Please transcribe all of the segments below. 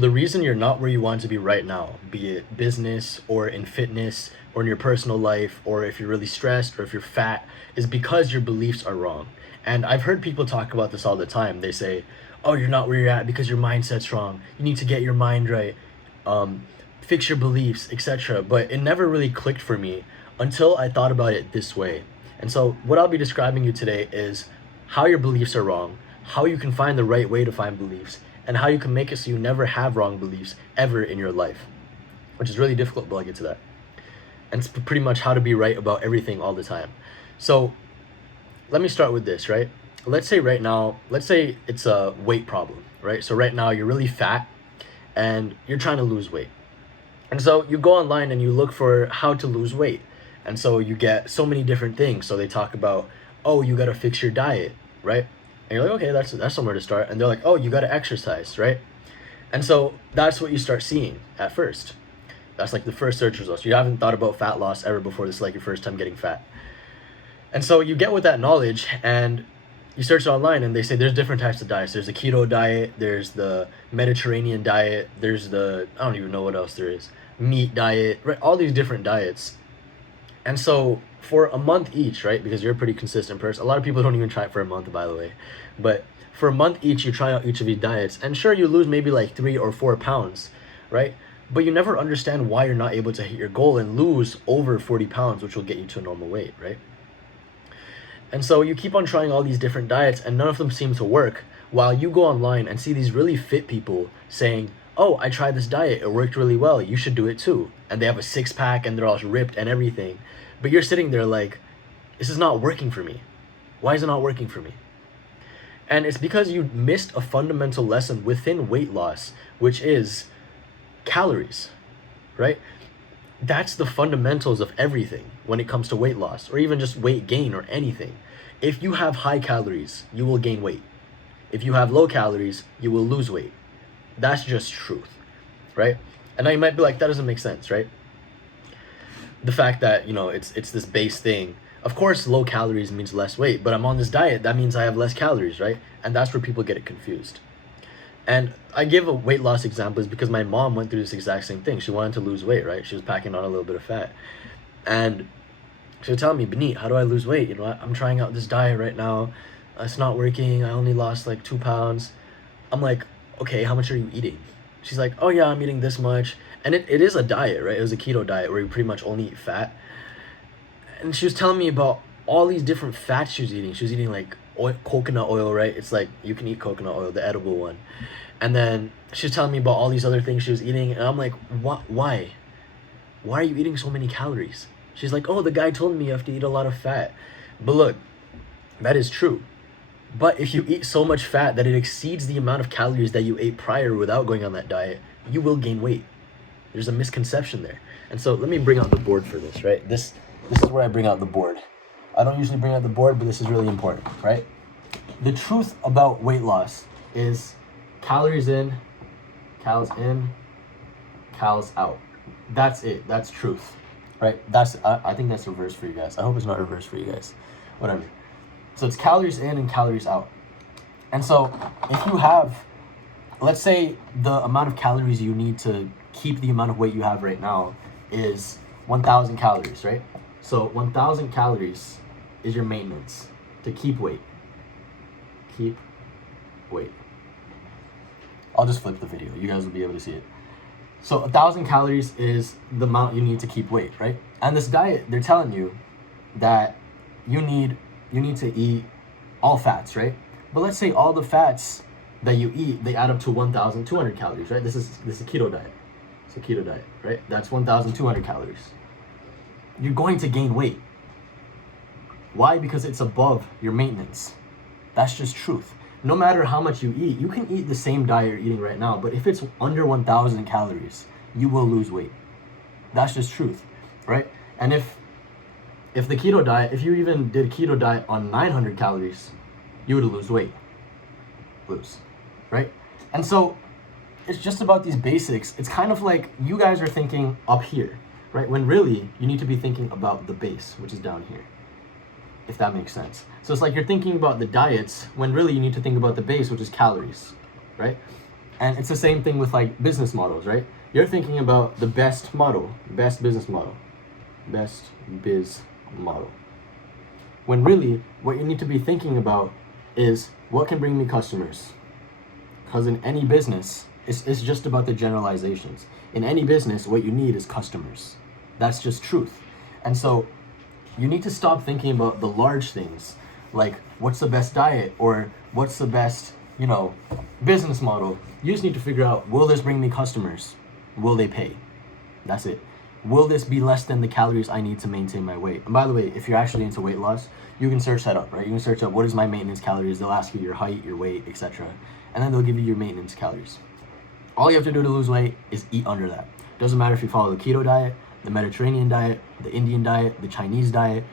The reason you're not where you want to be right now, be it business or in fitness or in your personal life, or if you're really stressed or if you're fat, is because your beliefs are wrong. And I've heard people talk about this all the time. They say, oh, you're not where you're at because your mindset's wrong. You need to get your mind right, um, fix your beliefs, etc. But it never really clicked for me until I thought about it this way. And so, what I'll be describing you today is how your beliefs are wrong, how you can find the right way to find beliefs, and how you can make it so you never have wrong beliefs ever in your life, which is really difficult, but I'll get to that. And it's pretty much how to be right about everything all the time. So let me start with this, right? Let's say it's a weight problem, right? So right now you're really fat and you're trying to lose weight. And so you go online and you look for how to lose weight. And so you get so many different things. So they talk about, oh, you got to fix your diet, right? And you're like, okay, that's somewhere to start. And they're like, oh, you got to exercise, right? And so that's what you start seeing at first. That's like the first search results. You haven't thought about fat loss ever before. This is like your first time getting fat. And so you get with that knowledge and you search online and they say there's different types of diets. There's the keto diet, there's the Mediterranean diet, there's the, I don't even know what else there is, meat diet, right? All these different diets. And so for a month each, right? Because you're a pretty consistent person. A lot of people don't even try it for a month, by the way. But for a month each, you try out each of these diets. And sure, you lose maybe like 3 or 4 pounds, right? But you never understand why you're not able to hit your goal and lose over 40 pounds, which will get you to a normal weight, right? And so you keep on trying all these different diets and none of them seem to work, while you go online and see these really fit people saying, oh, I tried this diet, it worked really well, you should do it too. And they have a six pack and they're all ripped and everything. But you're sitting there like, this is not working for me. Why is it not working for me? And it's because you missed a fundamental lesson within weight loss, which is calories, right? That's the fundamentals of everything when it comes to weight loss or even just weight gain or anything. If you have high calories, you will gain weight. If you have low calories, you will lose weight. That's just truth, right? And now you might be like, that doesn't make sense, right? The fact that, it's this base thing. Of course, low calories means less weight, but I'm on this diet, that means I have less calories, right? And that's where people get it confused. And I give a weight loss example is because my mom went through this exact same thing. She wanted to lose weight, right? She was packing on a little bit of fat. And she would tell me, Benit, how do I lose weight? I'm trying out this diet right now. It's not working. I only lost like 2 pounds. I'm like, okay, how much are you eating? She's like, oh yeah, I'm eating this much. And it is a diet, right? It was a keto diet where you pretty much only eat fat. And she was telling me about all these different fats she was eating. She was eating like coconut oil, right? It's like you can eat coconut oil, the edible one. And then she was telling me about all these other things she was eating. And I'm like, what? Why? Why are you eating so many calories? She's like, oh, the guy told me you have to eat a lot of fat. But look, that is true. But if you eat so much fat that it exceeds the amount of calories that you ate prior without going on that diet, you will gain weight. There's a misconception there. And so let me bring out the board for this, right? This is where I bring out the board. I don't usually bring out the board, but this is really important, right? The truth about weight loss is calories in, calories out. That's it. That's truth, right? I think that's reverse for you guys. I hope it's not reverse for you guys. Whatever. So it's calories in and calories out. And so if you have, let's say the amount of calories you need to keep the amount of weight you have right now is 1,000 calories, right? So 1,000 calories is your maintenance to keep weight. Keep weight. I'll just flip the video. You guys will be able to see it. So 1,000 calories is the amount you need to keep weight, right? And this diet, they're telling you that you need to eat all fats, right? But let's say all the fats that you eat, they add up to 1,200 calories, right? This is a keto diet. It's a keto diet, right? That's 1,200 calories. You're going to gain weight. Why? Because it's above your maintenance. That's just truth. No matter how much you eat, you can eat the same diet you're eating right now, but if it's under 1,000 calories, you will lose weight. That's just truth, right? And if the keto diet, if you even did a keto diet on 900 calories, you would lose weight. Right? And so it's just about these basics. It's kind of like you guys are thinking up here, right? When really you need to be thinking about the base, which is down here, if that makes sense. So it's like you're thinking about the diets when really you need to think about the base, which is calories, right? And it's the same thing with like business models, right? You're thinking about the best model, best business model, best biz model. When really, what you need to be thinking about is what can bring me customers. Because in any business, it's just about the generalizations. In any business, what you need is customers. That's just truth. And so you need to stop thinking about the large things, like what's the best diet or what's the best, business model. You just need to figure out, will this bring me customers? Will they pay? That's it. Will this be less than the calories I need to maintain my weight? And by the way, if you're actually into weight loss, you can search that up, right? You can search up what is my maintenance calories. They'll ask you your height, your weight, etc. And then they'll give you your maintenance calories. All you have to do to lose weight is eat under that. Doesn't matter if you follow the keto diet, the Mediterranean diet, the Indian diet, the Chinese diet,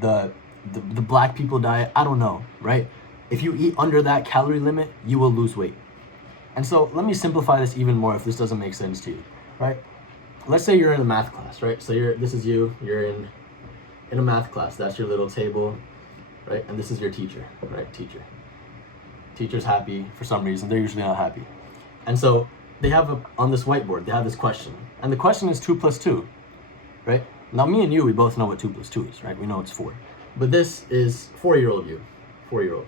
the black people diet, I don't know, right? If you eat under that calorie limit, you will lose weight. And so let me simplify this even more if this doesn't make sense to you, right? Let's say you're in a math class, right? So this is you're in a math class. That's your little table, right? And this is your teacher, right? Teacher's happy for some reason. They're usually not happy. And so they have on this whiteboard, they have this question. And the question is 2 plus 2, right? Now me and you, we both know what 2 plus 2 is, right? We know it's 4. But this is 4-year-old you, 4-year-old,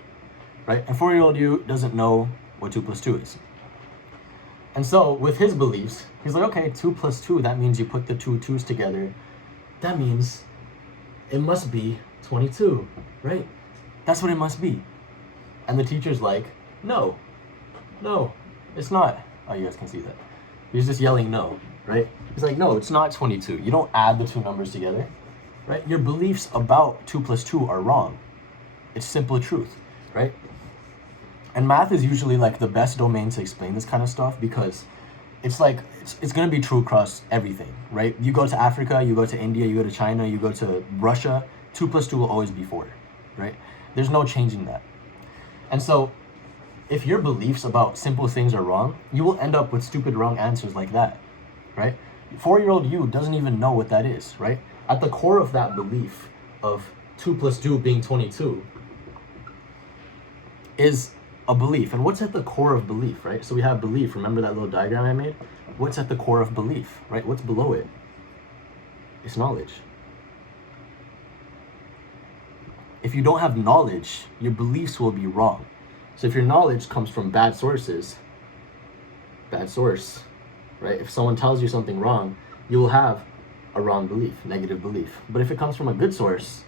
right? And 4-year-old you doesn't know what 2 plus 2 is. And so with his beliefs, he's like, okay, 2 plus 2, that means you put the two twos together. That means it must be 22, right? That's what it must be. And the teacher's like, no, it's not. Oh, you guys can see that. He's just yelling no, right? He's like, no, it's not 22. You don't add the two numbers together, right? Your beliefs about 2 plus 2 are wrong. It's simple truth, right? And math is usually like the best domain to explain this kind of stuff because it's like, it's going to be true across everything, right? You go to Africa, you go to India, you go to China, you go to Russia, 2 plus 2 will always be 4, right? There's no changing that. And so if your beliefs about simple things are wrong, you will end up with stupid wrong answers like that, right? 4-year-old you doesn't even know what that is, right? At the core of that belief of 2 plus 2 being 22 is a belief. And what's at the core of belief, right? So we have belief. Remember that little diagram I made? What's at the core of belief, right? What's below it? It's knowledge. If you don't have knowledge, your beliefs will be wrong. So if your knowledge comes from bad sources, bad source, right? If someone tells you something wrong, you will have a wrong belief, negative belief. But if it comes from a good source,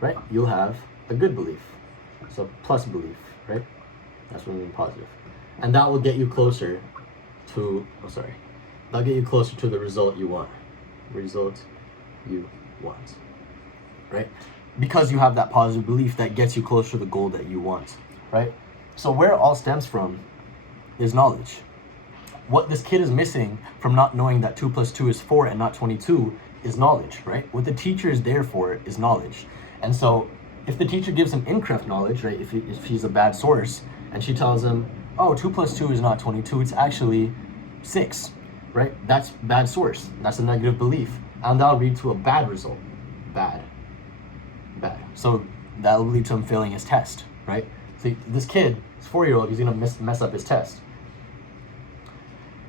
right? You'll have a good belief. So plus belief, right? That's what I mean positive. And that will get you closer to, that'll get you closer to the result you want. Right? Because you have that positive belief that gets you closer to the goal that you want, right? So where it all stems from is knowledge. What this kid is missing from not knowing that 2 plus 2 is 4 and not 22 is knowledge, right? What the teacher is there for is knowledge. And so if the teacher gives him incorrect knowledge, right, if he's a bad source and she tells him, oh, 2 plus 2 is not 22, it's actually 6, right? That's bad source. That's a negative belief. And that'll lead to a bad result. Bad. So that'll lead to him failing his test, right? So this kid, this 4-year-old, he's going to mess up his test.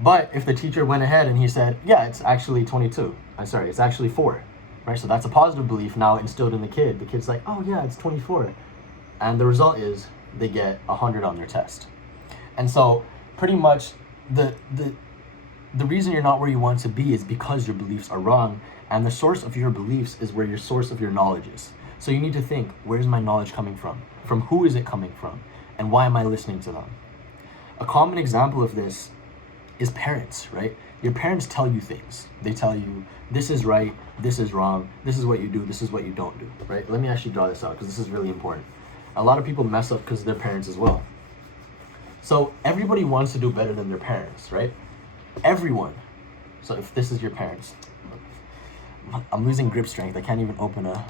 But if the teacher went ahead and he said, yeah, it's actually 22. It's actually 4. Right? So that's a positive belief now instilled in the kid. The kid's like, oh yeah, it's 24. And the result is they get 100 on their test. And so pretty much the reason you're not where you want to be is because your beliefs are wrong. And the source of your beliefs is where your source of your knowledge is. So you need to think, where's my knowledge coming from? From who is it coming from? And why am I listening to them? A common example of this is parents, right? Your parents tell you things. They tell you, this is right, this is wrong, this is what you do, this is what you don't do, right? Let me actually draw this out because this is really important. A lot of people mess up because of their parents as well. So everybody wants to do better than their parents, right? Everyone. So if this is your parents, I'm losing grip strength. I can't even open a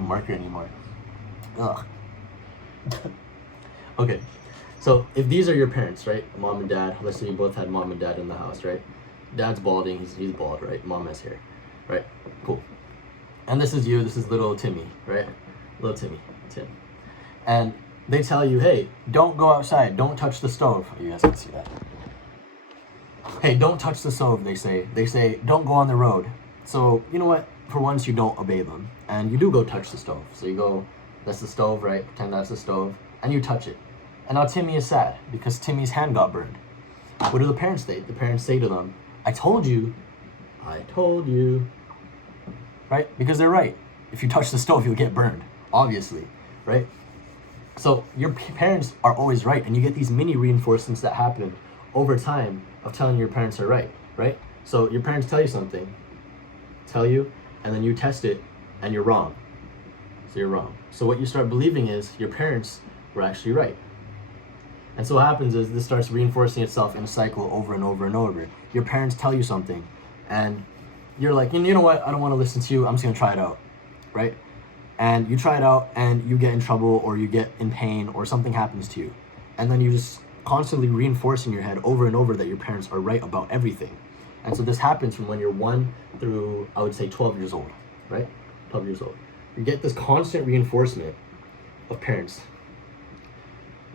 marker anymore. Ugh. Okay. So if these are your parents, right? Mom and dad, let's say you both had mom and dad in the house, right? Dad's balding, he's bald, right? Mom has hair, right? Cool. And this is you, this is little Timmy, right? little Tim. And they tell you, hey, don't go outside, don't touch the stove. Oh, you guys can see that. Hey, don't touch the stove, they say. They say, don't go on the road. So, you know what? For once, you don't obey them. And you do go touch the stove. So you go, that's the stove, right? Pretend that's the stove. And you touch it. And now Timmy is sad because Timmy's hand got burned. What do the parents say? The parents say to them, I told you. Right? Because they're right. If you touch the stove, you'll get burned. Obviously, right? So your parents are always right. And you get these mini reinforcements that happen over time of telling your parents are right? So your parents tell you something, and then you test it, and you're wrong. So you're wrong. So what you start believing is your parents were actually right. And so what happens is this starts reinforcing itself in a cycle over and over and over. Your parents tell you something, and you're like, you know what? I don't want to listen to you. I'm just going to try it out, right? And you try it out, and you get in trouble, or you get in pain, or something happens to you. And then you just constantly reinforce in your head over and over that your parents are right about everything. And so this happens from when you're 1 through, I would say, 12 years old, right? 12 years old. You get this constant reinforcement of parents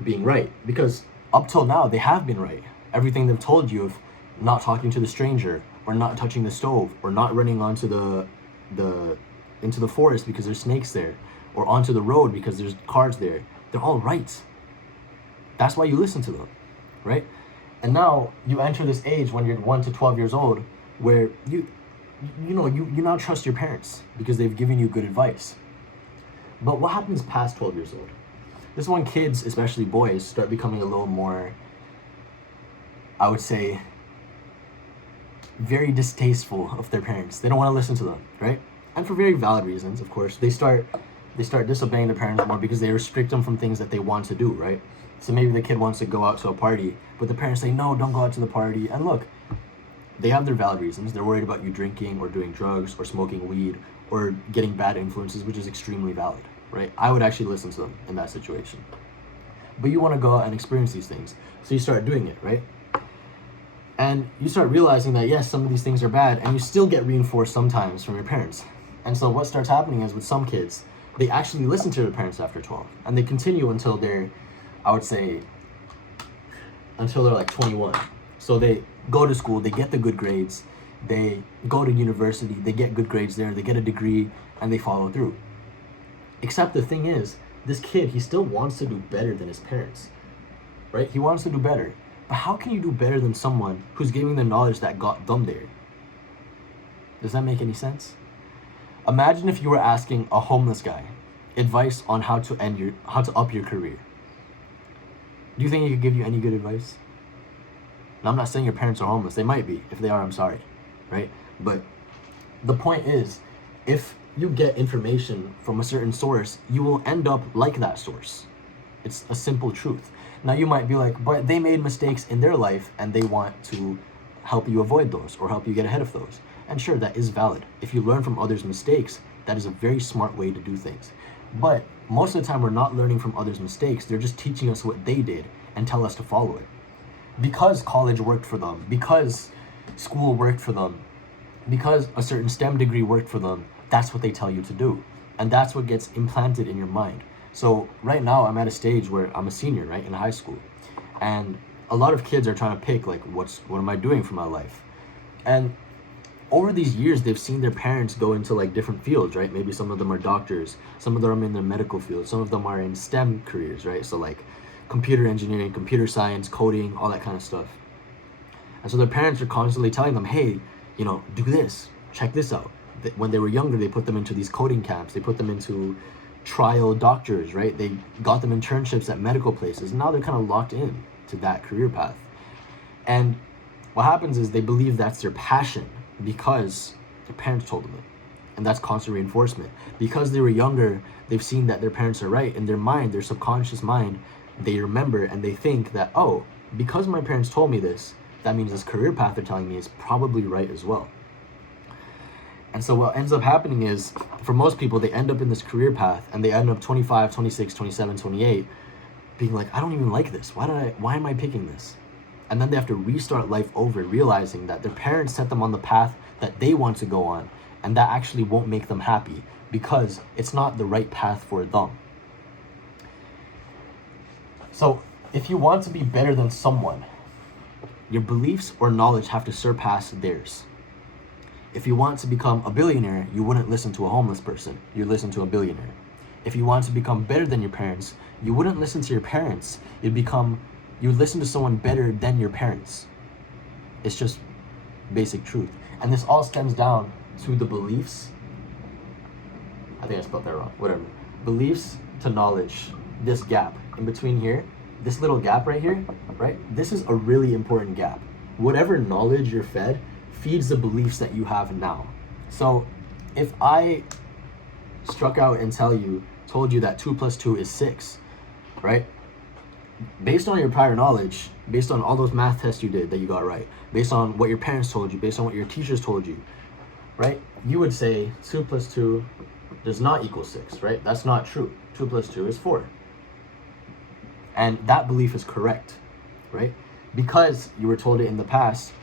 being right, because up till now they have been right. Everything they've told you of not talking to the stranger, or not touching the stove, or not running onto into the forest because there's snakes there, or onto the road because there's cars there, they're all right. That's why you listen to them, right? And now you enter this age when you're 1 to 12 years old where you now trust your parents because they've given you good advice. But what happens past 12 years old? This is when kids, especially boys, start becoming a little more, I would say, very distasteful of their parents. They don't want to listen to them, right? And for very valid reasons, of course. They start disobeying their parents more because they restrict them from things that they want to do, right? So maybe the kid wants to go out to a party, but the parents say, no, don't go out to the party. And look, they have their valid reasons. They're worried about you drinking or doing drugs or smoking weed or getting bad influences, which is extremely valid, right? I would actually listen to them in that situation. But you want to go out and experience these things. So you start doing it, right? And you start realizing that, yes, some of these things are bad, and you still get reinforced sometimes from your parents. And so what starts happening is with some kids, they actually listen to their parents after 12, and they continue until they're, I would say, until they're like 21. So they go to school, they get the good grades, they go to university, they get good grades there, they get a degree, and they follow through. Except the thing is, this kid, he still wants to do better than his parents, right? He wants to do better. But how can you do better than someone who's giving the knowledge that got them there? Does that make any sense? Imagine if you were asking a homeless guy advice on how to up your career. Do you think he could give you any good advice? Now, I'm not saying your parents are homeless. They might be. If they are, I'm sorry, right? But the point is, if you get information from a certain source, you will end up like that source. It's a simple truth. Now, you might be like, but they made mistakes in their life and they want to help you avoid those or help you get ahead of those. And sure, that is valid. If you learn from others' mistakes, that is a very smart way to do things. But most of the time, we're not learning from others' mistakes. They're just teaching us what they did and tell us to follow it. Because college worked for them, because school worked for them, because a certain STEM degree worked for them, that's what they tell you to do. And that's what gets implanted in your mind. So right now, I'm at a stage where I'm a senior, right, in high school. And a lot of kids are trying to pick, like, what am I doing for my life? And over these years, they've seen their parents go into like different fields, right? Maybe some of them are doctors, some of them are in the medical field, some of them are in STEM careers, right? So like computer engineering, computer science, coding, all that kind of stuff. And so their parents are constantly telling them, hey, do this, check this out. When they were younger, they put them into these coding camps, they put them into trial doctors, right? They got them internships at medical places. And now they're kind of locked in to that career path. And what happens is they believe that's their passion because their parents told them it. And that's constant reinforcement. Because they were younger, they've seen that their parents are right. In their mind, their subconscious mind, they remember and they think that, oh, because my parents told me this, that means this career path they're telling me is probably right as well. And so what ends up happening is, for most people, they end up in this career path and they end up 25, 26, 27, 28, being like, I don't even like this. Why am I picking this? And then they have to restart life over, realizing that their parents set them on the path that they want to go on. and that actually won't make them happy because it's not the right path for them. So if you want to be better than someone, your beliefs or knowledge have to surpass theirs. If you want to become a billionaire, you wouldn't listen to a homeless person. You listen to a billionaire. If you want to become better than your parents, you wouldn't listen to your parents. You'd listen to someone better than your parents. It's just basic truth. And this all stems down to the beliefs. I think I spelled that wrong. Whatever. Beliefs to knowledge. This gap in between here, this little gap right here, right? This is a really important gap. Whatever knowledge you're fed feeds the beliefs that you have now. So if I struck out and told you that 2 + 2 is 6, right? Based on your prior knowledge, based on all those math tests you did that you got right, based on what your parents told you, based on what your teachers told you, right? You would say 2 + 2 does not equal 6, right? That's not true. 2 + 2 is 4. And that belief is correct, right? Because you were told it in the past,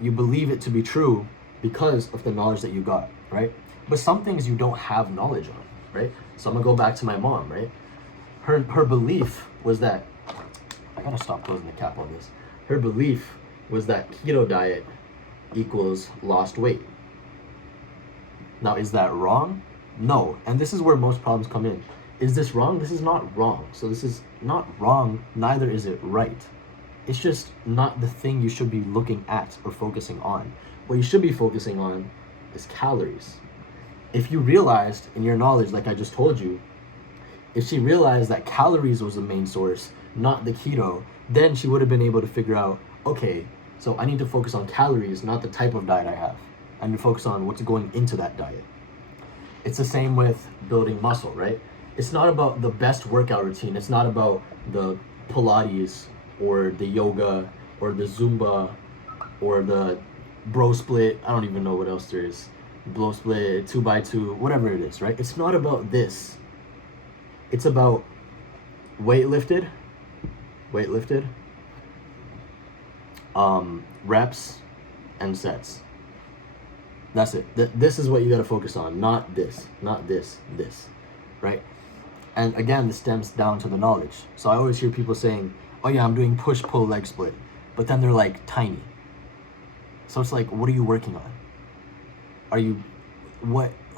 you believe it to be true because of the knowledge that you got, right? But some things you don't have knowledge on, right? So I'm gonna go back to my mom, right? Her belief was that, I gotta stop closing the cap on this. Her belief was that keto diet equals lost weight. Now, is that wrong? No. And this is where most problems come in. Is this wrong? This is not wrong. So this is not wrong, neither is it right. It's just not the thing you should be looking at or focusing on. What you should be focusing on is calories. If you realized in your knowledge, like I just told you, if she realized that calories was the main source, not the keto, then she would have been able to figure out, okay, so I need to focus on calories, not the type of diet I have. I need to focus on what's going into that diet. It's the same with building muscle, right? It's not about the best workout routine. It's not about the Pilates or the yoga or the Zumba or the bro split. I don't even know what else there is. Blow split, 2x2, whatever it is, right? It's not about this. It's about weightlifted, reps and sets. That's it. This is what you got to focus on, not this, right? And again, this stems down to the knowledge. So I always hear people saying, oh yeah, I'm doing push-pull leg split, but then they're like tiny. So it's like, what are you working on?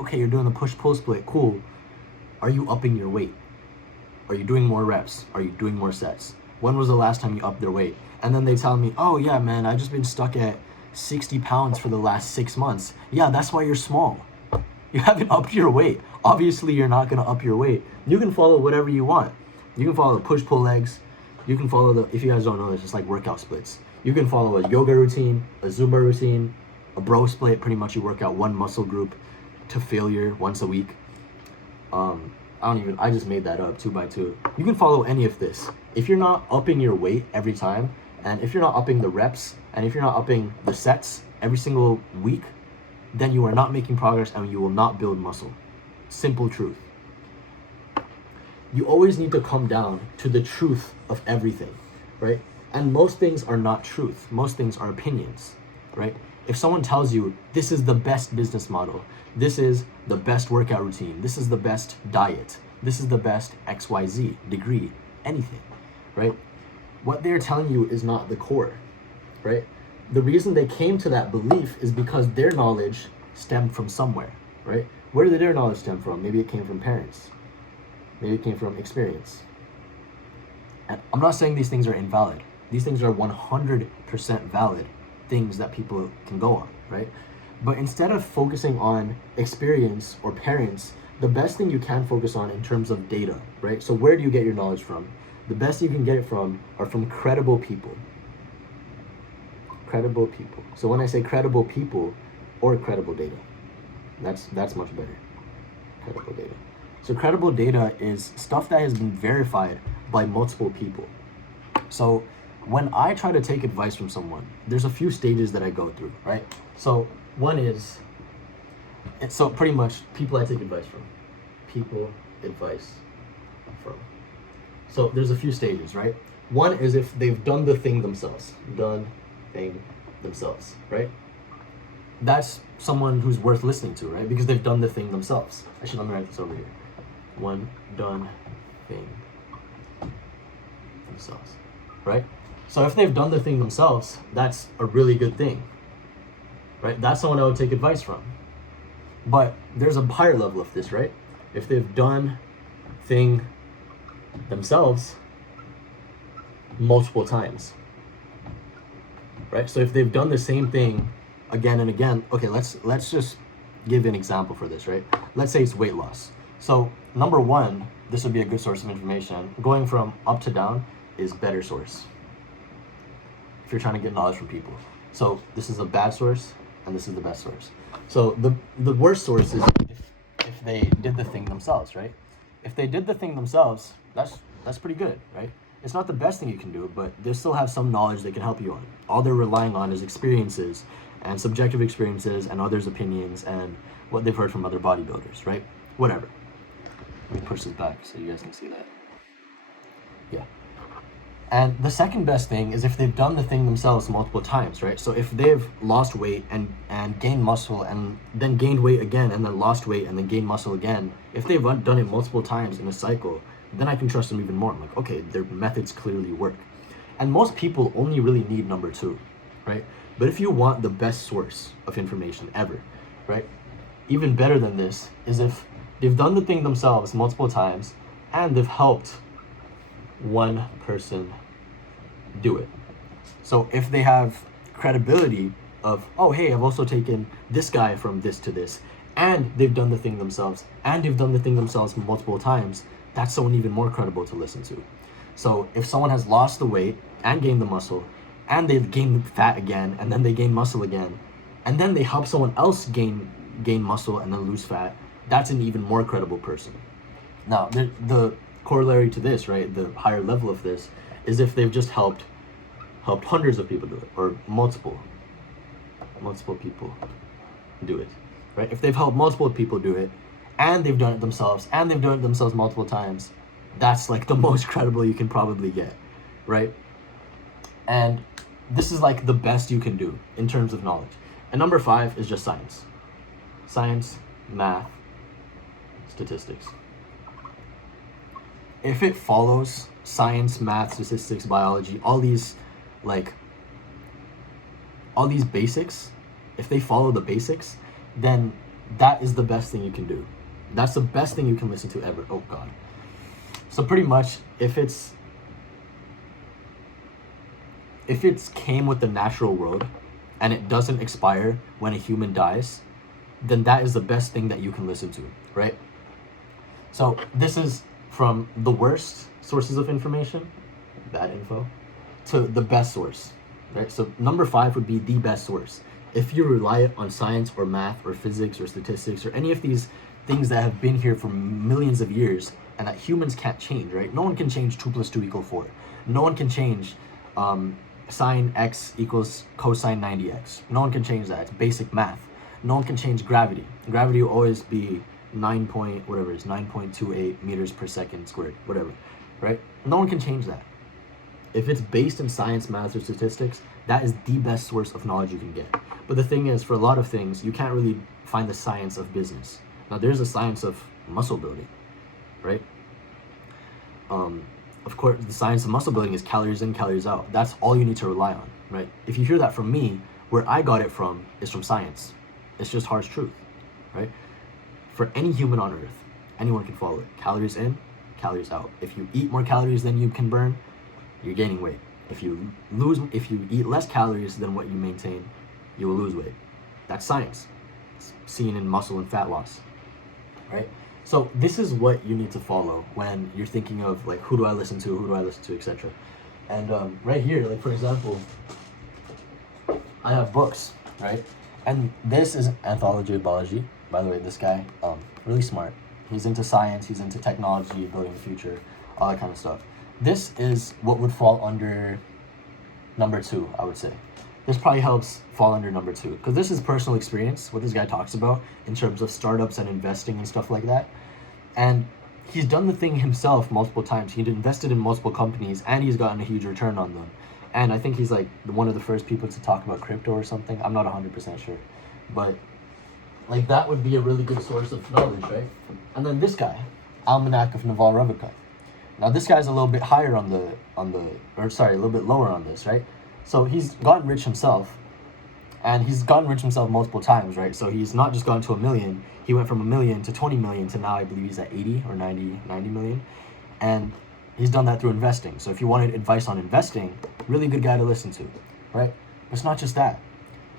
Okay, you're doing the push-pull split, cool. Are you upping your weight? Are you doing more reps? Are you doing more sets? When was the last time you upped their weight? And then they tell me, oh yeah, man, I've just been stuck at 60 pounds for the last 6 months. Yeah, that's why you're small. You haven't upped your weight. Obviously, you're not gonna up your weight. You can follow whatever you want. You can follow the push-pull legs. You can follow if you guys don't know this, it's like workout splits. You can follow a yoga routine, a Zumba routine, a bro split. Pretty much you work out one muscle group to failure once a week. I just made that up, 2x2. You can follow any of this. If you're not upping your weight every time, and if you're not upping the reps, and if you're not upping the sets every single week, then you are not making progress and you will not build muscle. Simple truth. You always need to come down to the truth of everything, right? And most things are not truth. Most things are opinions, right? If someone tells you this is the best business model, this is the best workout routine, this is the best diet, this is the best XYZ degree, anything, right? What they're telling you is not the core, right? The reason they came to that belief is because their knowledge stemmed from somewhere, right? Where did their knowledge stem from? Maybe it came from parents. Maybe it came from experience. And I'm not saying these things are invalid. These things are 100% valid things that people can go on, right? But instead of focusing on experience or parents, the best thing you can focus on in terms of data, right? So where do you get your knowledge from? The best you can get it from are from credible people. Credible people. So when I say credible people or credible data, that's much better. Credible data. So credible data is stuff that has been verified by multiple people. So when I try to take advice from someone, there's a few stages that I go through, right? So one is, so pretty much people I take advice from. People advice from. So there's a few stages, right? One is if they've done the thing themselves. Done thing themselves, right? that's someone who's worth listening to, right? Because they've done the thing themselves. Actually, let me write this over here. One done thing themselves, right? So if they've done the thing themselves, that's a really good thing, right? That's someone I would take advice from. But there's a higher level of this, right? If they've done thing themselves multiple times, right? So if they've done the same thing again and again, okay, let's just give an example for this, right? Let's say it's weight loss. So number one, this would be a good source of information. Going from up to down is better source if you're trying to get knowledge from people. So this is a bad source and this is the best source. So the worst source is if they did the thing themselves, right? If they did the thing themselves, that's pretty good, right? It's not the best thing you can do, but they still have some knowledge they can help you on. All they're relying on is experiences and subjective experiences and others' opinions and what they've heard from other bodybuilders, right? Whatever. Let me push this back so you guys can see that. Yeah. And the second best thing is if they've done the thing themselves multiple times, right? So if they've lost weight and gained muscle and then gained weight again and then lost weight and then gained muscle again, if they've done it multiple times in a cycle, then I can trust them even more. I'm like, okay, their methods clearly work. And most people only really need number two, right? But if you want the best source of information ever, right? Even better than this is if they've done the thing themselves multiple times and they've helped one person do it. So if they have credibility of, oh, hey, I've also taken this guy from this to this, and they've done the thing themselves, and they've done the thing themselves multiple times, that's someone even more credible to listen to. So if someone has lost the weight and gained the muscle, and they've gained fat again, and then they gain muscle again, and then they help someone else gain muscle and then lose fat, that's an even more credible person. Now, the corollary to this, right, the higher level of this, is if they've just helped hundreds of people do it, or multiple people do it, right? If they've helped multiple people do it, and they've done it themselves, and they've done it themselves multiple times, that's like the most credible you can probably get, right? And this is like the best you can do in terms of knowledge. And number 5 is just science. Science, math, statistics. If it follows science, math, statistics, biology, all these basics, if they follow the basics, then that is the best thing you can do. That's the best thing you can listen to ever. Oh God. So pretty much if it's came with the natural world and it doesn't expire when a human dies, then that is the best thing that you can listen to, right? So this is from the worst sources of information, bad info, to the best source, right? So number 5 would be the best source. If you rely on science or math or physics or statistics or any of these things that have been here for millions of years and that humans can't change, right? No one can change 2 + 2 = 4. No one can change sine x equals cosine 90x. No one can change that. It's basic math. No one can change gravity. Gravity will always be 9.28 meters per second squared, whatever, right? No one can change that. If it's based in science, math, or statistics, that is the best source of knowledge you can get. But the thing is, for a lot of things, you can't really find the science of business. Now, there's a science of muscle building, right? Of course, the science of muscle building is calories in, calories out. That's all you need to rely on, right? If you hear that from me, where I got it from is from science. It's just harsh truth, right? For any human on earth, anyone can follow it. Calories in, calories out. If you eat more calories than you can burn, you're gaining weight. If you eat less calories than what you maintain, you will lose weight. That's science. It's seen in muscle and fat loss, right? So this is what you need to follow when you're thinking of like, who do I listen to, etc. And right here, like for example, I have books, right? And this is Anthology of Biology. By the way, this guy, really smart. He's into science, he's into technology, building the future, all that kind of stuff. This is what would fall under number 2, I would say. This probably helps fall under number 2, because this is personal experience, what this guy talks about in terms of startups and investing and stuff like that. And he's done the thing himself multiple times. He'd invested in multiple companies and he's gotten a huge return on them. And I think he's like one of the first people to talk about crypto or something. I'm not 100% sure. But like that would be a really good source of knowledge, right? And then this guy, Almanac of Naval Ravikant. Now this guy's a little bit higher a little bit lower on this, right? So he's gotten rich himself, and he's gotten rich himself multiple times, right? So he's not just gone to 1 million. He went from 1 million to 20 million to now I believe he's at 80 or 90 million. And he's done that through investing. So if you wanted advice on investing, really good guy to listen to, right? But it's not just that.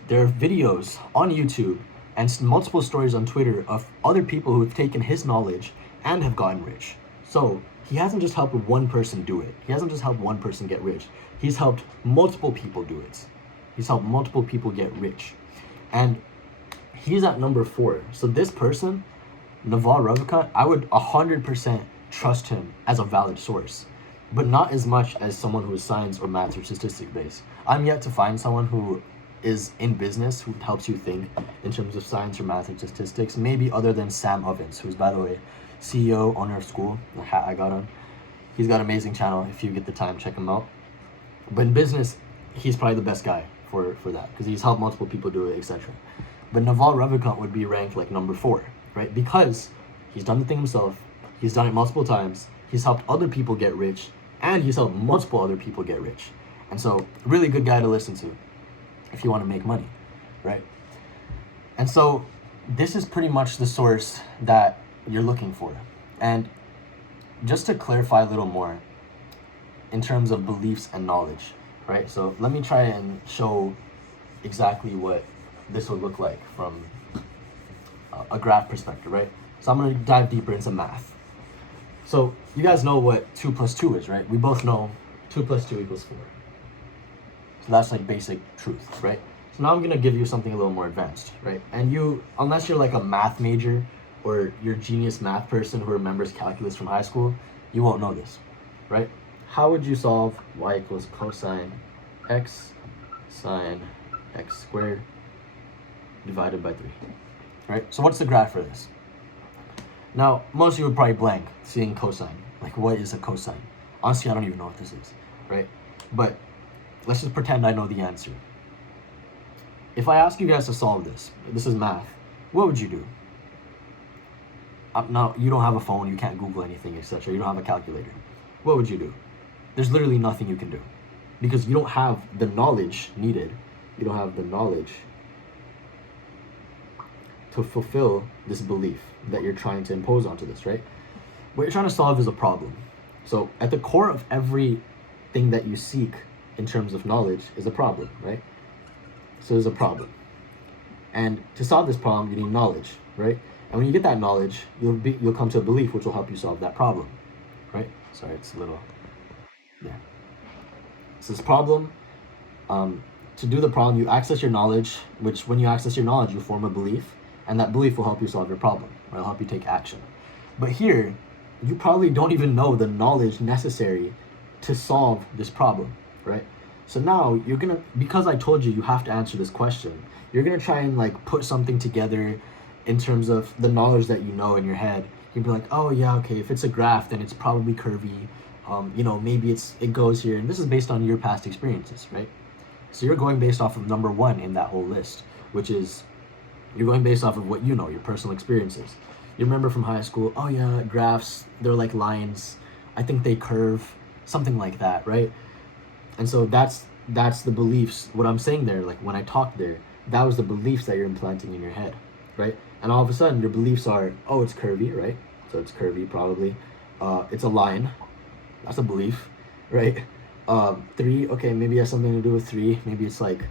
There are videos on YouTube and multiple stories on Twitter of other people who have taken his knowledge and have gotten rich. So he hasn't just helped one person do it. He hasn't just helped one person get rich. He's helped multiple people do it. He's helped multiple people get rich. And he's at number 4. So this person, Naval Ravikant, I would 100% trust him as a valid source, but not as much as someone who is science or math or statistic based. I'm yet to find someone who is in business who helps you think in terms of science or math or statistics, maybe other than Sam Ovens, who's, by the way, CEO, owner of School, the hat I got on. He's got an amazing channel. If you get the time, check him out. But in business, he's probably the best guy for that, because he's helped multiple people do it, etc. But Naval Ravikant would be ranked like number 4, right? Because he's done the thing himself, he's done it multiple times, he's helped other people get rich, and he's helped multiple other people get rich. And so, really good guy to listen to if you want to make money, right? And so, this is pretty much the source that you're looking for. And just to clarify a little more in terms of beliefs and knowledge, right? So let me try and show exactly what this would look like from a graph perspective, right? So I'm going to dive deeper into math. So you guys know what 2 plus 2 is, right? We both know 2 plus 2 equals 4. So that's like basic truth, right? So now I'm going to give you something a little more advanced, right? And you, unless you're like a math major or you're a genius math person who remembers calculus from high school, you won't know this, right? How would you solve y equals cosine x sine x squared divided by 3, right? So what's the graph for this? Now, most of you would probably blank seeing cosine. Like, what is a cosine? Honestly, I don't even know what this is, right? But let's just pretend I know the answer. If I ask you guys to solve this is math, what would you do? Now, you don't have a phone, you can't Google anything, etc. You don't have a calculator. What would you do? There's literally nothing you can do because you don't have the knowledge needed. You don't have the knowledge to fulfill this belief that you're trying to impose onto this, right? What you're trying to solve is a problem. So at the core of everything that you seek in terms of knowledge is a problem, right? So there's a problem. And to solve this problem, you need knowledge, right? And when you get that knowledge, you'll come to a belief which will help you solve that problem, right? Sorry, it's a little, yeah. So this problem, to do the problem, you access your knowledge, which when you access your knowledge, you form a belief, and that belief will help you solve your problem, or it'll help you take action. But here, you probably don't even know the knowledge necessary to solve this problem, right? So now you're gonna, because I told you have to answer this question, you're gonna try and like put something together in terms of the knowledge that you know in your head. You'd be like, oh yeah, okay, if it's a graph, then it's probably curvy. Maybe it goes here, and this is based on your past experiences, right? So you're going based off of number 1 in that whole list, which is you're going based off of what you know, your personal experiences. You remember from high school, oh yeah, graphs, they're like lines. I think they curve, something like that, right? And so that's the beliefs. What I'm saying there, like when I talked there, that was the beliefs that you're implanting in your head, right? And all of a sudden, your beliefs are, oh, it's curvy, right? So it's curvy, probably. It's a line. That's a belief, right? 3, okay, maybe it has something to do with 3. Maybe it's like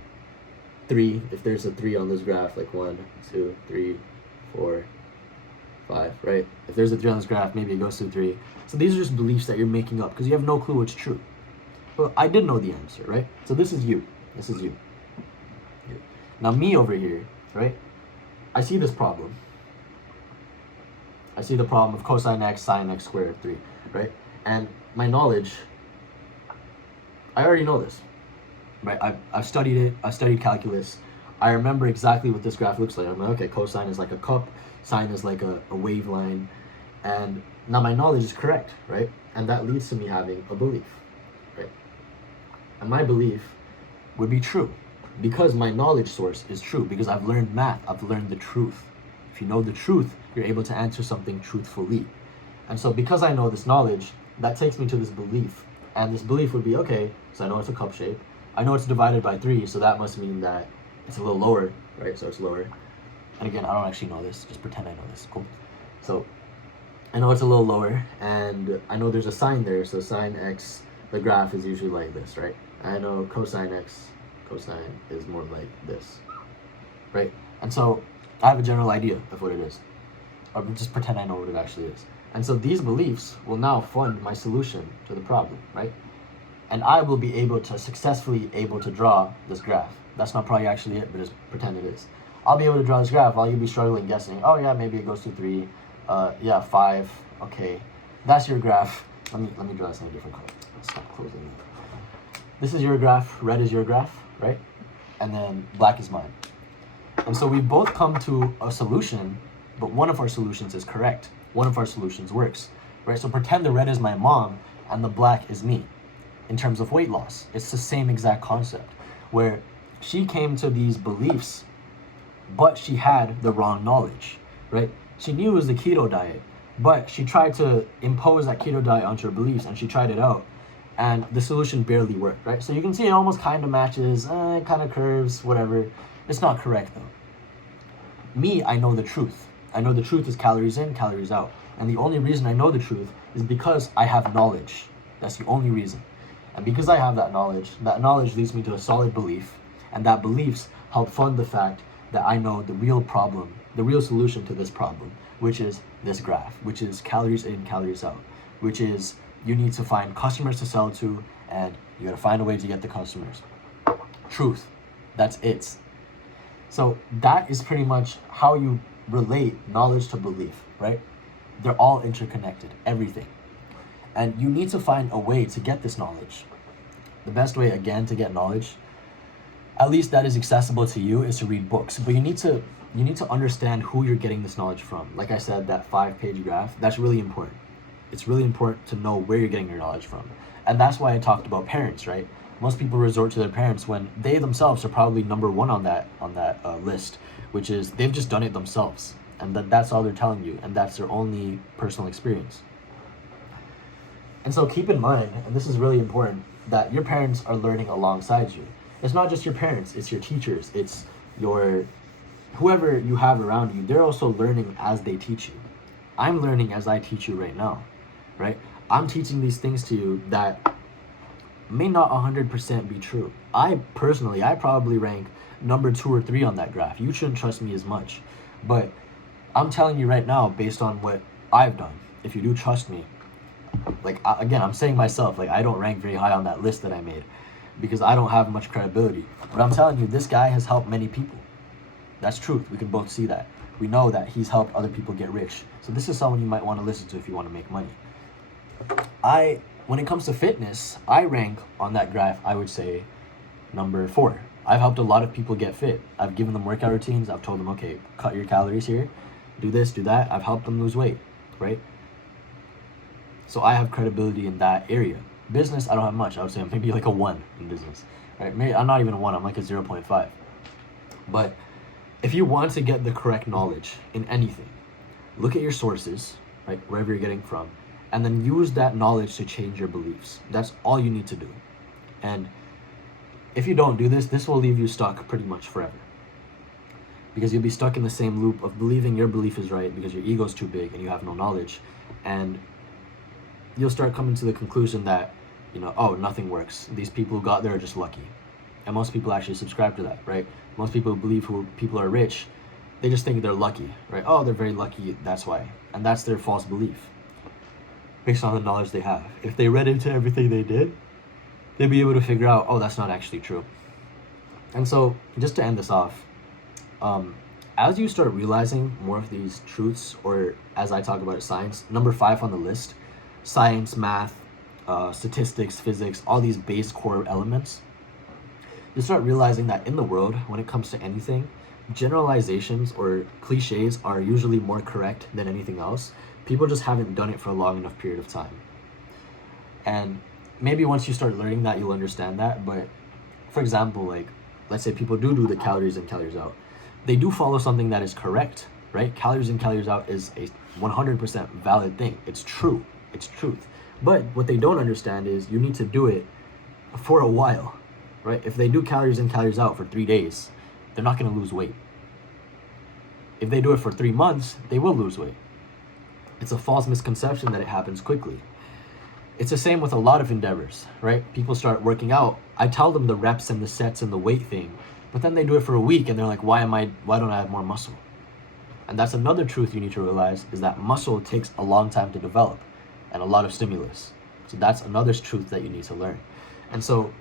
3, if there's a 3 on this graph, like 1, 2, 3, 4, 5, right? If there's a 3 on this graph, maybe it goes to 3. So these are just beliefs that you're making up because you have no clue what's true. But I did know the answer, right? So this is you. This is you. Now me over here, right? I see this problem. I see the problem of cosine x sine x squared 3, right? And my knowledge, I already know this, right? I've studied it. I've studied calculus. I remember exactly what this graph looks like. I'm like, okay, cosine is like a cup, sine is like a wave line, and now my knowledge is correct, right? And that leads to me having a belief, right? And my belief would be true, because my knowledge source is true, because I've learned math, I've learned the truth. If you know the truth, you're able to answer something truthfully. And so because I know this knowledge, that takes me to this belief. And this belief would be, okay, so I know it's a cup shape. I know it's divided by 3, so that must mean that it's a little lower, right? So it's lower. And again, I don't actually know this, just pretend I know this, cool. So I know it's a little lower, and I know there's a sign there, so sine x, the graph is usually like this, right? I know cosine x, cosine is more like this, right? And so I have a general idea of what it is, or just pretend I know what it actually is. And so these beliefs will now fund my solution to the problem, right? And I will be able to successfully draw this graph. That's not probably actually it, but just pretend it is. I'll be able to draw this graph while you'll be struggling guessing, oh yeah, maybe it goes to 3, yeah, 5, okay. That's your graph. Let me draw this in a different color. Let's stop closing it. This is your graph, red is your graph, right? And then black is mine. And so we've both come to a solution, but one of our solutions is correct. One of our solutions works, right? So pretend the red is my mom and the black is me in terms of weight loss. It's the same exact concept where she came to these beliefs, but she had the wrong knowledge, right? She knew it was the keto diet, but she tried to impose that keto diet onto her beliefs, and she tried it out, and the solution barely worked, right? So you can see it almost kind of matches, it kind of curves, whatever. It's not correct though. Me, I know the truth. I know the truth is calories in, calories out. And the only reason I know the truth is because I have knowledge. That's the only reason. And because I have that knowledge leads me to a solid belief, and that beliefs help fund the fact that I know the real problem, the real solution to this problem, which is this graph, which is calories in, calories out, which is you need to find customers to sell to, and you gotta find a way to get the customers. Truth, that's it. So that is pretty much how you relate knowledge to belief, right? They're all interconnected, everything. And you need to find a way to get this knowledge. The best way, again, to get knowledge, at least that is accessible to you, is to read books. But you need to understand who you're getting this knowledge from. Like I said, that 5-page graph, that's really important. It's really important to know where you're getting your knowledge from. And that's why I talked about parents, right? Most people resort to their parents when they themselves are probably number 1 on that list, which is they've just done it themselves. And that's all they're telling you, and that's their only personal experience. And so keep in mind, and this is really important, that your parents are learning alongside you. It's not just your parents, it's your teachers, it's your whoever you have around you. They're also learning as they teach you. I'm learning as I teach you right now, right? I'm teaching these things to you that may not 100% be true. I probably rank number 2 or 3 on that graph. You shouldn't trust me as much, but I'm telling you right now based on what I've done. If you do trust me, again, I'm saying myself, I don't rank very high on that list that I made because I don't have much credibility. But I'm telling you, this guy has helped many people. That's truth. We can both see that. We know that he's helped other people get rich. So this is someone you might want to listen to if you want to make money. When it comes to fitness, I rank on that graph, I would say, number 4. I've helped a lot of people get fit. I've given them workout routines. I've told them, okay, cut your calories here, do this, do that. I've helped them lose weight, right? So I have credibility in that area. Business, I don't have much. I would say I'm maybe like a 1 in business, right? Maybe I'm not even a 1. I'm like a 0.5. But if you want to get the correct knowledge in anything, look at your sources, right, wherever you're getting from, and then use that knowledge to change your beliefs. That's all you need to do. And if you don't do this, this will leave you stuck pretty much forever. Because you'll be stuck in the same loop of believing your belief is right because your ego's too big and you have no knowledge. And you'll start coming to the conclusion that, oh, nothing works. These people who got there are just lucky. And most people actually subscribe to that, right? Most people who believe people are rich, they just think they're lucky, right? Oh, they're very lucky, that's why. And that's their false belief based on the knowledge they have. If they read into everything they did, they'd be able to figure out, oh, that's not actually true. And so, just to end this off, as you start realizing more of these truths, or as I talk about it, science, number 5 on the list, science, math, statistics, physics, all these base core elements, you start realizing that in the world, when it comes to anything, generalizations or cliches are usually more correct than anything else. People just haven't done it for a long enough period of time. And maybe once you start learning that, you'll understand that. But for example, let's say people do the calories in, calories out, they do follow something that is correct, right? Calories in, calories out is a 100% valid thing. It's true. It's truth. But what they don't understand is you need to do it for a while, right? If they do calories in, calories out for 3 days, they're not going to lose weight. If they do it for 3 months, they will lose weight. It's a false misconception that it happens quickly. It's the same with a lot of endeavors, right? People start working out. I tell them the reps and the sets and the weight thing, but then they do it for a week and they're like, why don't I have more muscle? And that's another truth you need to realize, is that muscle takes a long time to develop and a lot of stimulus. So that's another truth that you need to learn. And so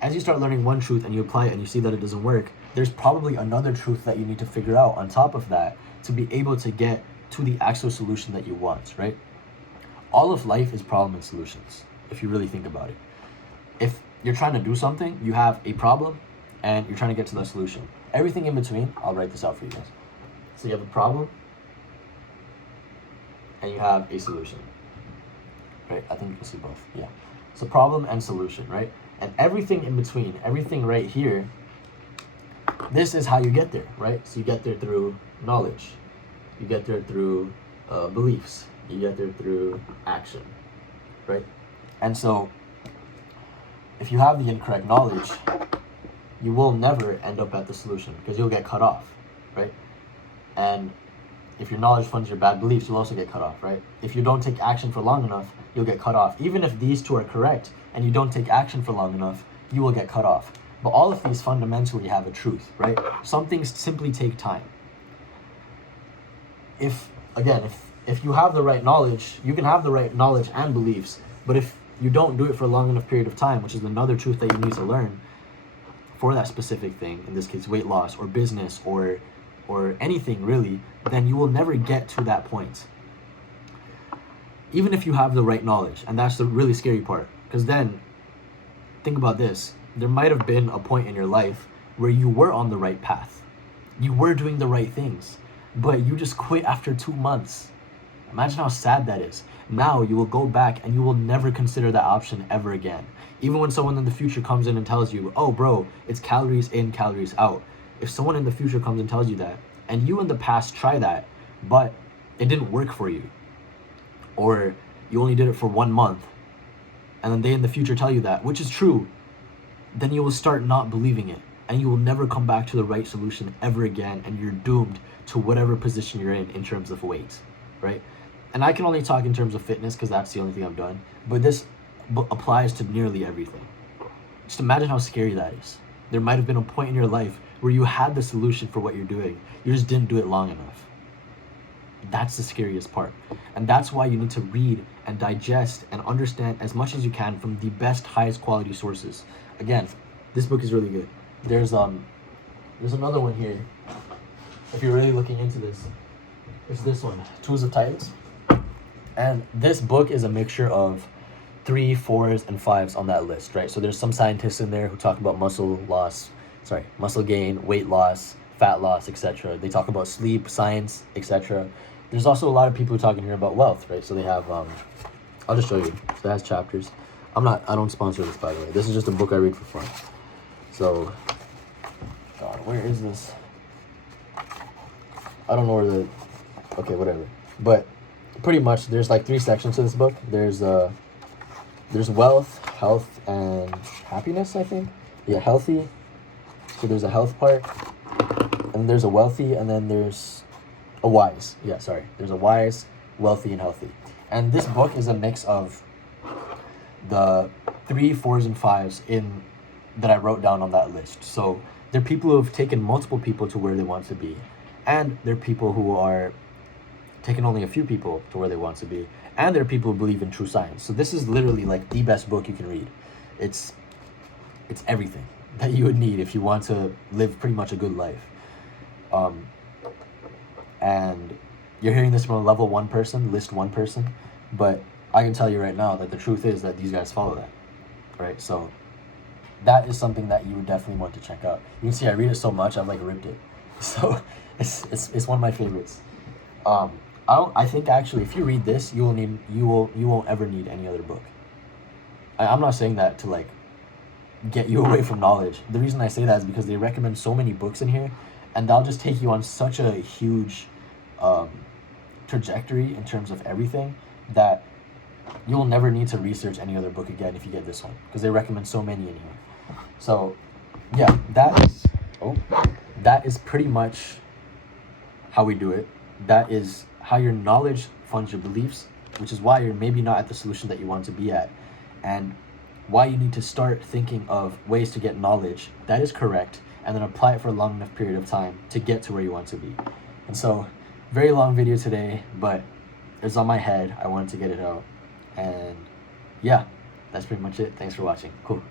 as you start learning one truth and you apply it and you see that it doesn't work, there's probably another truth that you need to figure out on top of that to be able to get to the actual solution that you want, right? All of life is problem and solutions, if you really think about it. If you're trying to do something, you have a problem and you're trying to get to the solution. Everything in between, I'll write this out for you guys. So you have a problem and you have a solution, right? I think you can see both, yeah. So problem and solution, right? And everything in between, everything right here, this is how you get there, right? So you get there through knowledge. You get there through beliefs. You get there through action, right? And so if you have the incorrect knowledge, you will never end up at the solution because you'll get cut off, right? And if your knowledge funds your bad beliefs, you'll also get cut off, right? If you don't take action for long enough, you'll get cut off. Even if these two are correct and you don't take action for long enough, you will get cut off. But all of these fundamentally have a truth, right? Some things simply take time. If you have the right knowledge, you can have the right knowledge and beliefs, but if you don't do it for a long enough period of time, which is another truth that you need to learn for that specific thing, in this case weight loss or business or anything really, then you will never get to that point. Even if you have the right knowledge, and that's the really scary part, because then think about this, there might have been a point in your life where you were on the right path, you were doing the right things, but you just quit after 2 months. Imagine how sad that is. Now you will go back and you will never consider that option ever again. Even when someone in the future comes in and tells you, oh bro, it's calories in, calories out. If someone in the future comes and tells you that, and you in the past try that, but it didn't work for you, or you only did it for 1 month, and then they in the future tell you that, which is true, then you will start not believing it, and you will never come back to the right solution ever again, and you're doomed to whatever position you're in terms of weight, right? And I can only talk in terms of fitness because that's the only thing I've done, but this applies to nearly everything. Just imagine how scary that is. There might have been a point in your life where you had the solution for what you're doing, you just didn't do it long enough. That's the scariest part. And that's why you need to read and digest and understand as much as you can from the best, highest quality sources. Again, this book is really good. There's another one here. If you're really looking into this, it's this one, Tools of Titans. And this book is a mixture of 3, 4s, and 5s on that list, right? So there's some scientists in there who talk about muscle gain, weight loss, fat loss, etc. They talk about sleep, science, etc. There's also a lot of people talking here about wealth, right? So they have, I'll just show you. So it has chapters. I don't sponsor this, by the way. This is just a book I read for fun. So, God, where is this? I don't know where okay, whatever. But pretty much there's like 3 sections to this book. There's wealth, health, and happiness, I think. Yeah, healthy. So there's a health part, and there's a wealthy, and then there's a wise. Yeah, sorry. There's a wise, wealthy, and healthy. And this book is a mix of the 3, 4s, and 5s that I wrote down on that list. So they're people who have taken multiple people to where they want to be, and they're people who are taking only a few people to where they want to be, and there are people who believe in true science. So this is literally like the best book you can read. It's everything that you would need if you want to live pretty much a good life. And you're hearing this from a level 1 person, list 1 person, but I can tell you right now that the truth is that these guys follow that, right? So that is something that you would definitely want to check out. You can see I read it so much, I've like ripped it. So it's one of my favorites. I think actually if you read this, you won't ever need any other book. I'm not saying that to like get you away from knowledge. The reason I say that is because they recommend so many books in here, and they'll just take you on such a huge um, trajectory in terms of everything that you'll never need to research any other book again if you get this one, because they recommend so many in here. So yeah, that is pretty much how we do it. That is how your knowledge funds your beliefs, which is why you're maybe not at the solution that you want to be at, and why you need to start thinking of ways to get knowledge that is correct and then apply it for a long enough period of time to get to where you want to be. And so, very long video today, but it's on my head. I wanted to get it out. And yeah, that's pretty much it. Thanks for watching. Cool.